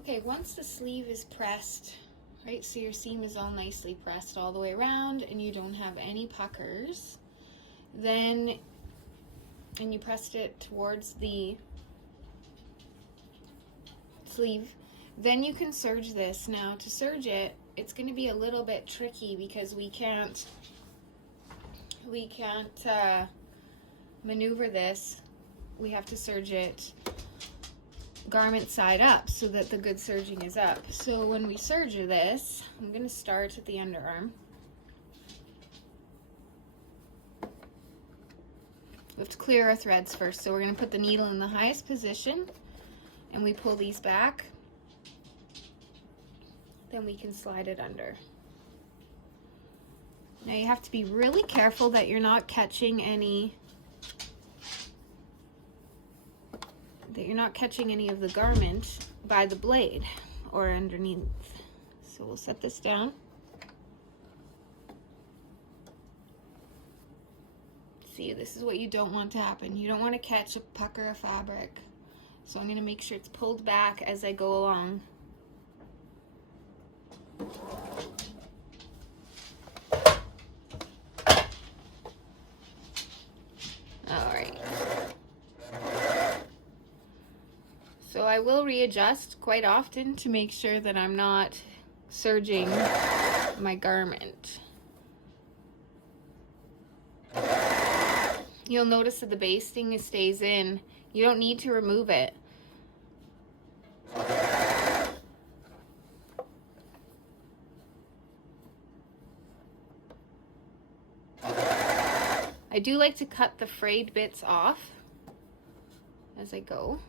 Okay, once the sleeve is pressed, right, so your seam is all nicely pressed all the way around and you don't have any puckers, then, and you pressed it towards the sleeve, then you can serge this. Now to serge it, it's going to be a little bit tricky because we can't maneuver this. We have to serge it garment side up so that the good serging is up. So when we serge this, I'm going to start at the underarm. We have to clear our threads first. So we're going to put the needle in the highest position and we pull these back. Then we can slide it under. Now you have to be really careful that you're not catching any of the garment by the blade or underneath. So we'll set this down. See, this is what you don't want to happen. You don't want to catch a pucker of fabric. So I'm going to make sure it's pulled back as I go along. Alright. So I will readjust quite often to make sure that I'm not serging my garment. You'll notice that the basting stays in. You don't need to remove it. I do like to cut the frayed bits off as I go.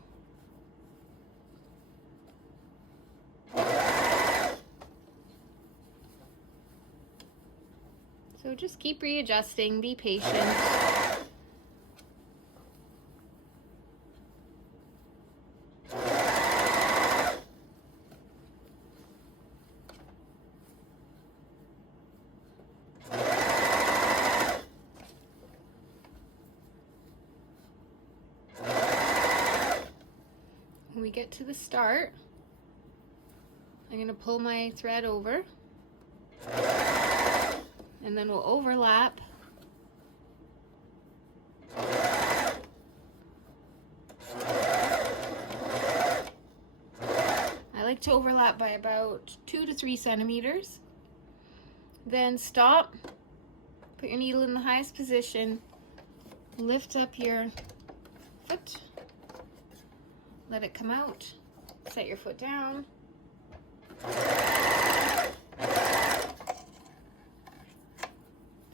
So just keep readjusting, be patient. When we get to the start, I'm going to pull my thread over, and then we'll overlap. I like to overlap by about 2 to 3 centimeters. Then stop, put your needle in the highest position, lift up your foot, let it come out, set your foot down.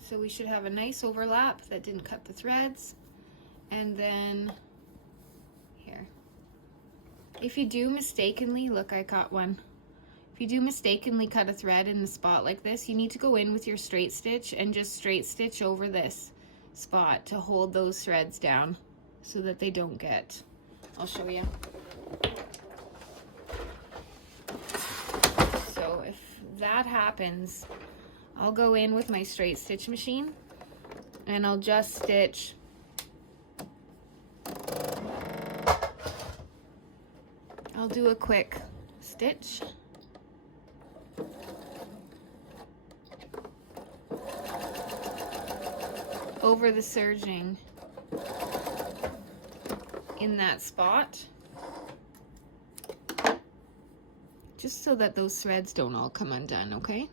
So we should have a nice overlap that didn't cut the threads. And then here. If you do mistakenly, look, I caught one. If you do mistakenly cut a thread in the spot like this, you need to go in with your straight stitch and just straight stitch over this spot to hold those threads down so that they don't get, I'll show you. So if that happens, I'll go in with my straight stitch machine and I'll just stitch I'll do a quick stitch over the serging in that spot, just so that those threads don't all come undone, okay?